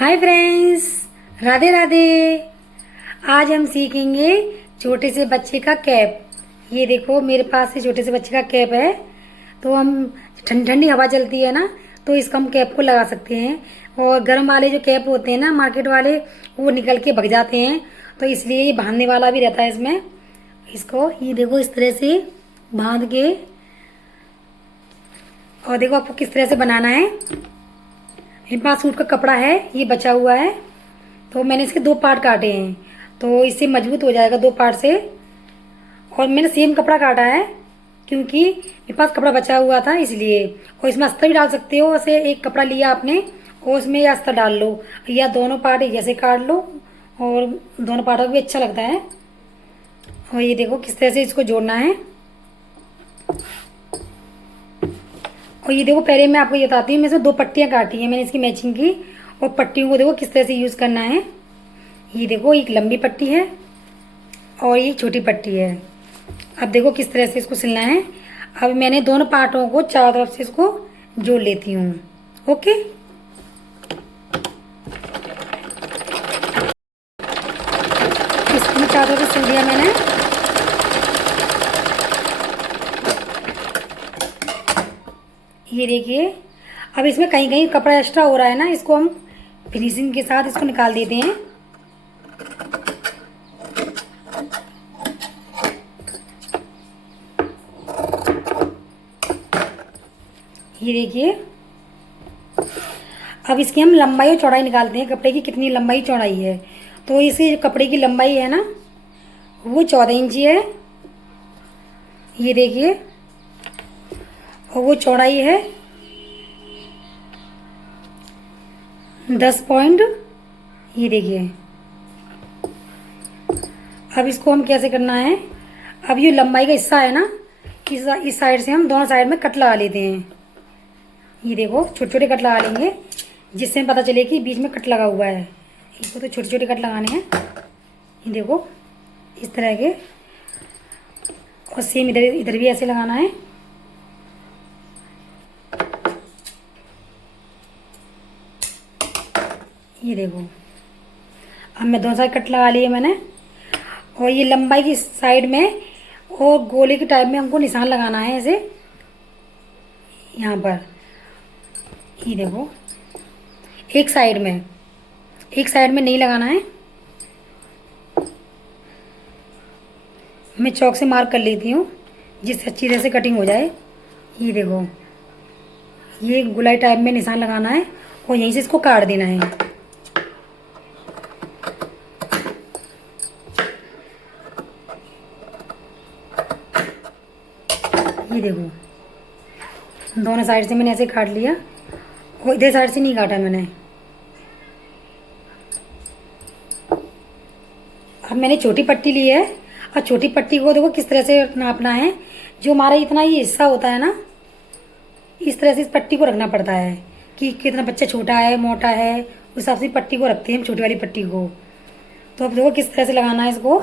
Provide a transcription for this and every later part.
Hi friends, Radhe Radhe. आज हम सीखेंगे छोटे से बच्चे का कैप। ये देखो मेरे पास से छोटे से बच्चे का कैप है। तो हम ठंडी ठंडी हवा चलती है ना, तो इसका हम कैप को लगा सकते हैं। और गर्म वाले जो कैप होते हैं ना मार्केट वाले, वो निकल के भग जाते हैं। तो इसलिए ये बांधने वाला भी रहता है इसमें। इसको ये देखो इस तरह से बांध के, और देखो आपको किस तरह से बनाना है। मेरे पास सूट का कपड़ा है, ये बचा हुआ है, तो मैंने इसके दो पार्ट काटे हैं। तो इससे मजबूत हो जाएगा दो पार्ट से। और मैंने सेम कपड़ा काटा है क्योंकि मेरे पास कपड़ा बचा हुआ था इसलिए। और इसमें अस्तर भी डाल सकते हो। ऐसे एक कपड़ा लिया आपने और उसमें यह अस्तर डाल लो, या दोनों पार्ट एक जैसे काट लो, और दोनों पार्टों का भी अच्छा लगता है। और ये देखो किस तरह से इसको जोड़ना है। और ये देखो पहले मैं आपको ये बताती हूँ, मैं इसमें दो पट्टियाँ काटी हैं मैंने इसकी मैचिंग की। और पट्टियों को देखो किस तरह से यूज़ करना है। ये देखो एक लंबी पट्टी है और ये छोटी पट्टी है। अब देखो किस तरह से इसको सिलना है। अब मैंने दोनों पार्टों को चारों तरफ से इसको जोड़ लेती हूँ। ओके, इसको चारों तरफ से सिल दिया मैंने। ये देखिए, अब इसमें कहीं कहीं कपड़ा एक्स्ट्रा हो रहा है ना, इसको हम फिनिशिंग के साथ इसको निकाल देते हैं। ये देखिए, अब इसकी हम लंबाई और चौड़ाई निकालते हैं, कपड़े की कितनी लंबाई चौड़ाई है। तो इसी कपड़े की लंबाई है ना, वो 14 इंची है। ये देखिए, और वो चौड़ाई है 10 पॉइंट। ये देखिए, अब इसको हम कैसे करना है। अब ये लंबाई का हिस्सा है ना, इस साइड से हम दोनों साइड में कट लगा लेते हैं। ये देखो छोटे छोटे कट लगा लेंगे, जिससे पता चले कि बीच में कट लगा हुआ है। इसको तो छोटे छोटे कट लगाने हैं। ये देखो इस तरह के, और सेम इधर इधर भी ऐसे लगाना है। ये देखो, अब मैं दोनों साइड कट लगा लिए मैंने। और ये लंबाई की साइड में और गोले के टाइप में हमको निशान लगाना है ऐसे यहाँ पर। ये देखो एक साइड में नहीं लगाना है। मैं चौक से मार्क कर लेती हूँ जिससे अच्छी तरह से कटिंग हो जाए। ये देखो, ये गुलाई टाइप में निशान लगाना है और यहीं से इसको काट देना है। ये देखो दोनों साइड से मैंने ऐसे काट लिया, और इधर साइड से नहीं काटा मैंने। अब मैंने छोटी पट्टी ली है, और छोटी पट्टी को देखो किस तरह से नापना है। जो हमारा इतना ये हिस्सा होता है ना, इस तरह से इस पट्टी को रखना पड़ता है कि कितना बच्चा छोटा है मोटा है, उस हिसाब से पट्टी को रखते हैं हम, छोटी वाली पट्टी को। तो अब देखो किस तरह से लगाना है इसको।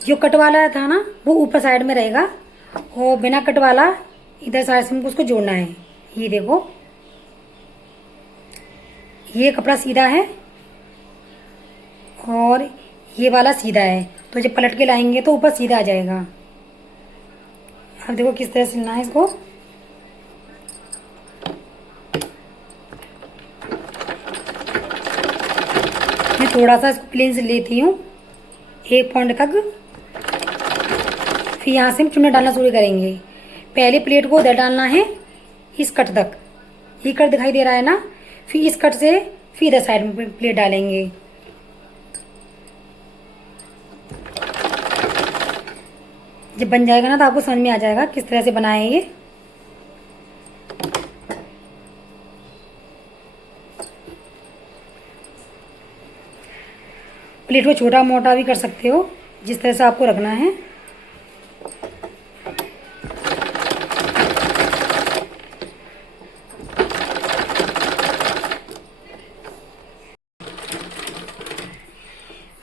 जो कट वाला था ना वो ऊपर साइड में रहेगा, और बिना कट वाला इधर साइड से हमको उसको जोड़ना है। ये देखो ये कपड़ा सीधा है और ये वाला सीधा है, तो जब पलट के लाएंगे तो ऊपर सीधा आ जाएगा। अब देखो किस तरह से सिलना है इसको। मैं थोड़ा सा इसको प्लेन से लेती हूँ 1 पॉइंट तक। फिर यहाँ से हम चुन्ना डालना शुरू करेंगे। पहले प्लेट को उधर डालना है इस कट तक, ये कट दिखाई दे रहा है ना, फिर इस कट से फिर इधर साइड में प्लेट डालेंगे। जब बन जाएगा ना तो आपको समझ में आ जाएगा किस तरह से बनाए ये। प्लेट को छोटा मोटा भी कर सकते हो, जिस तरह से आपको रखना है।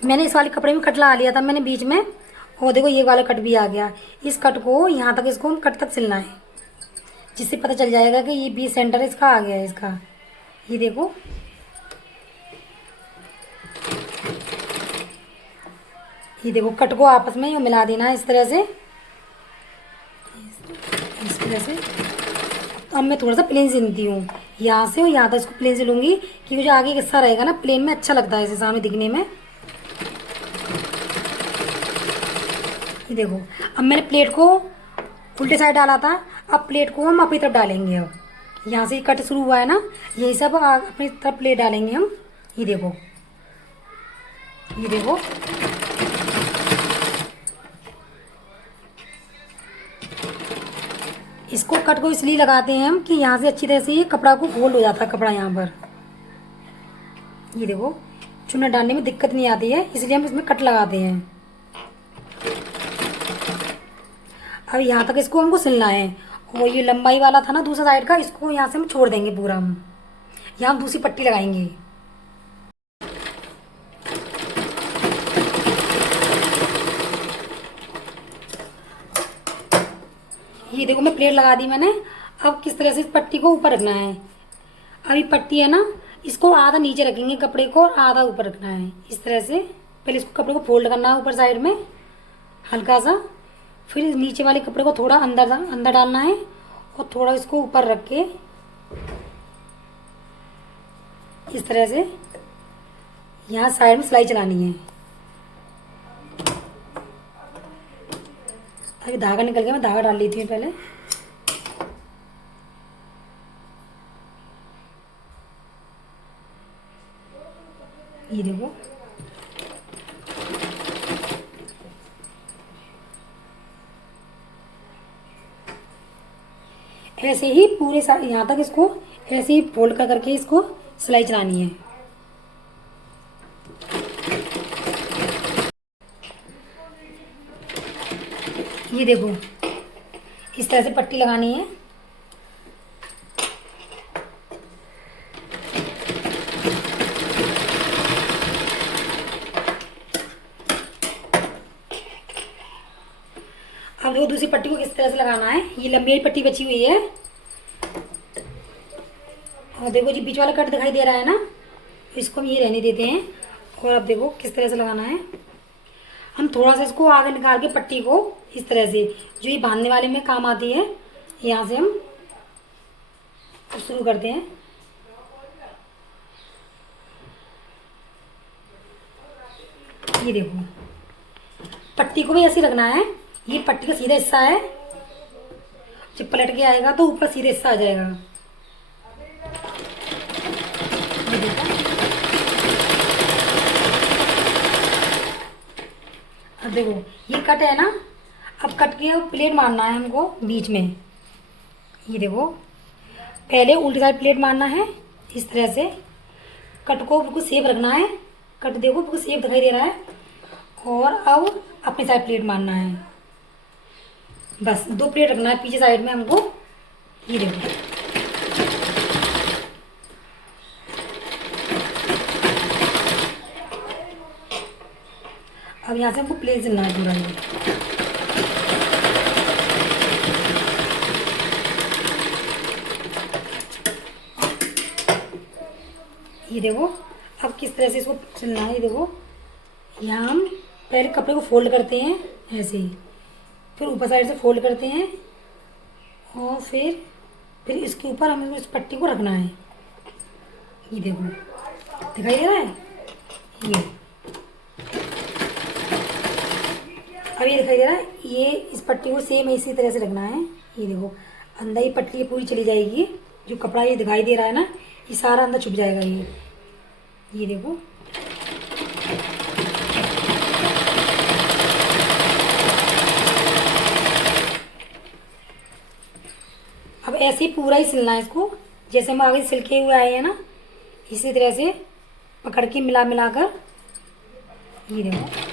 मैंने इस वाले कपड़े में कट लगा लिया था मैंने बीच में, और देखो ये वाला कट भी आ गया। इस कट को यहाँ तक इसको हम कट तक सिलना है, जिससे पता चल जाएगा कि ये 20 सेंटर इसका आ गया है इसका। ये देखो, ये देखो कट को आपस में यूँ मिला देना है इस तरह से, इस तरह से। तो अब मैं थोड़ा सा प्लेन सिलती हूँ, यहाँ से और यहाँ तक इसको प्लेन सिलूंगी, क्योंकि जो आगे हिस्सा रहेगा ना प्लेन में अच्छा लगता है इसे सामने दिखने में। ये देखो, अब मैंने प्लेट को उल्टे साइड डाला था, अब प्लेट को हम अपनी तरफ डालेंगे। अब यहाँ से कट शुरू हुआ है ना, यही सब अपनी तरफ प्लेट डालेंगे हम। ये देखो, ये देखो, इसको कट को इसलिए लगाते हैं हम कि यहाँ से अच्छी तरह से ये कपड़ा को फोल्ड हो जाता है कपड़ा यहाँ पर। ये देखो, चुन्ना डालने में दिक्कत नहीं आती है, इसलिए हम इसमें कट लगाते हैं। अब यहाँ तक इसको हमको सिलना है, और ये लंबाई वाला था ना दूसरा साइड का, इसको यहाँ से हम छोड़ देंगे पूरा। हम यहाँ दूसरी पट्टी लगाएंगे। ये देखो, मैं प्लेट लगा दी मैंने। अब किस तरह से इस पट्टी को ऊपर रखना है। अभी पट्टी है ना, इसको आधा नीचे रखेंगे कपड़े को, और आधा ऊपर रखना है इस तरह से। पहले इसको कपड़े को फोल्ड करना है ऊपर साइड में हल्का सा, फिर इस नीचे वाले कपड़े को थोड़ा अंदर अंदर डालना है, और थोड़ा इसको ऊपर रख के इस तरह से यहाँ साइड में सिलाई चलानी है। अभी धागा निकल गया, मैं धागा डाल लेती हूँ पहले। ये देखो, ऐसे ही पूरे यहाँ तक इसको ऐसे ही फोल्ड कर करके इसको सिलाई चलानी है। ये देखो, इस तरह से पट्टी लगानी है। अब देखो दूसरी पट्टी को किस तरह से लगाना है। ये लंबी पट्टी बची हुई है, और देखो जी बीच वाला कट दिखाई दे रहा है ना, इसको हम ये रहने देते हैं। और अब देखो किस तरह से लगाना है। हम थोड़ा सा इसको आगे निकाल के पट्टी को इस तरह से, जो ये बांधने वाले में काम आती है, यहाँ से हम शुरू करते हैं। ये देखो, पट्टी को भी ऐसे रखना है। ये पट्टी का सीधा हिस्सा है, जब पलट के आएगा तो ऊपर सीधा हिस्सा आ जाएगा। ये देखो, अब देखो ये कट है ना, अब कट के प्लेट मारना है हमको बीच में। ये देखो, पहले उल्टी साइड प्लेट मारना है इस तरह से। कट को बिल्कुल सेफ रखना है, कट देखो बिल्कुल सेफ दिखाई दे रहा है। और अब अपनी साइड प्लेट मारना है, बस 2 प्लेट रखना है पीछे साइड में हमको। ये देखो, अब यहाँ से हमको प्लेन सिलना है पूरा। ये देखो, अब किस तरह से इसको सिलना है। ये देखो, यहाँ हम पहले कपड़े को फोल्ड करते हैं ऐसे ही, फिर ऊपर साइड से फोल्ड करते हैं, और फिर इसके ऊपर हमें इस पट्टी को रखना है। ये देखो, दिखाई दे रहा है ये, अब ये दिखाई दे रहा है। ये इस पट्टी को सेम इसी तरह से रखना है। ये देखो, अंदर ये पट्टी पूरी चली जाएगी, जो कपड़ा ये दिखाई दे रहा है ना, ये सारा अंदर छुप जाएगा। ये देखो, अब ऐसे ही पूरा ही सिलना है इसको, जैसे हम आगे सिलके हुए आए हैं ना, इसी तरह से पकड़ के मिला मिला कर। ये देखो,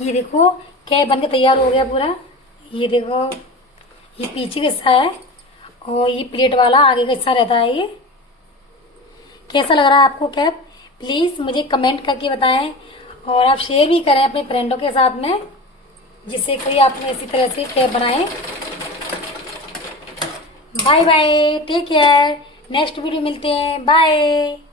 ये देखो क्या बन के तैयार हो गया पूरा। ये देखो, ये पीछे का हिस्सा है, और ये प्लेट वाला आगे का हिस्सा रहता है। ये कैसा लग रहा है आपको कैप, प्लीज़ मुझे कमेंट करके बताएं। और आप शेयर भी करें अपने फ्रेंडों के साथ में, जिससे कोई आपने इसी तरह से कैप बनाए। Bye bye, take care, next video मिलते हैं, बाय।